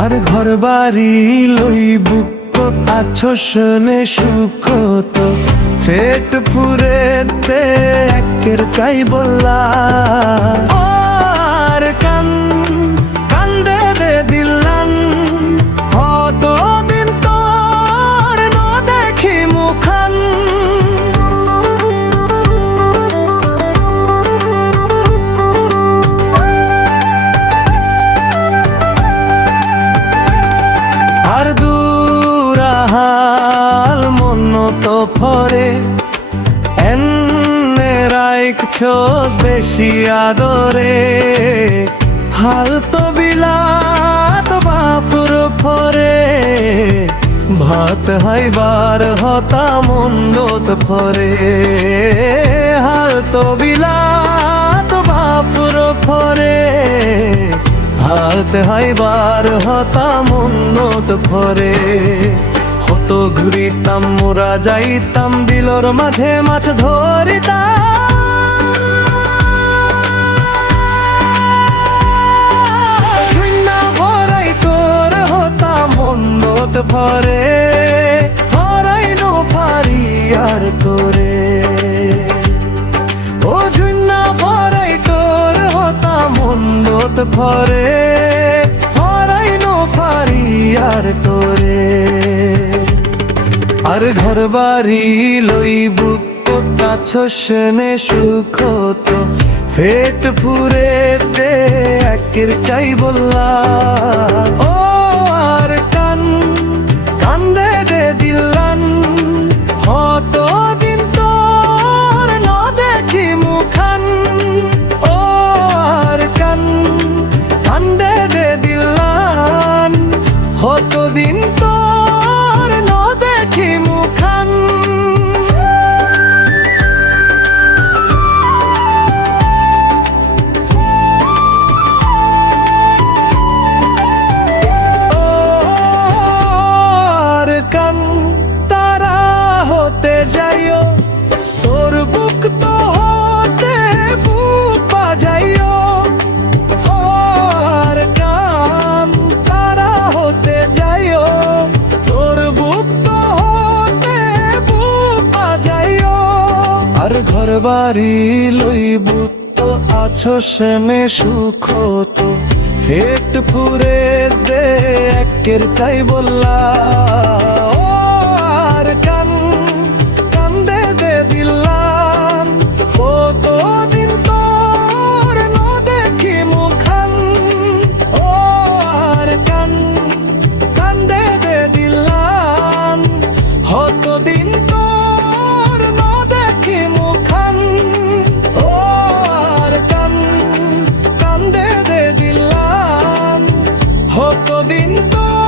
আর ঘর বাড়ি লইবু আছো শোনে সুখ তো পেট ফুরেতে একের চাই বললা আর কান্দে দে দিলাম দিন তোর ন দেখি মুখান আর দুরাহাল মন তো ফরে এনে রাইখছোস বেশি আদরে হাল তো বিলাত বাপুর ফরে ভাত হাইবার হতা মন্দত ফরে হাল তো বিলাত বাপুর ফরে হাত হাইবার হতা মন্দত ফরে হতো ঘুরিতাম মোরা যাইতাম বিলর মাঝে মাছ ধরিতাম ভরাই তোর হতা মন্দত ফরে হরাই নো ফারি আর তোরে ও ঝুন্না ভরাই তোর হতা মন্দত ফরে হরাই নো ফারি আর তোরে আর ঘর বাড়ি লইবু কাছো শোনে সুখ তো পেট ফুরে দে একের চাই বললা ও আর কান্দে দে দিলাম হতো দিন তোর ন দেখি মুখান ও আর কান্দে দে দিলাম হতো দিন তোর ন দেখি মুখান তারা হতে যাইও তোর বুক তো হতে বুক বাজাইও আর তারা হতে যাইও তোর বুক তো হতে বুক বাজাইও আর ঘর বাড়ি লইবু তো আছো সেনে সুখ তো পেট ফুরে দে একের চাই বললা আর কান্দে দে দিলাম কত দিন তোর ন দেখি মুখান ও আর কান্দে দে দিলাম হত দিন তোর ন দেখি মুখান ও আর কান্দে দে দিলাম হতো দিন তো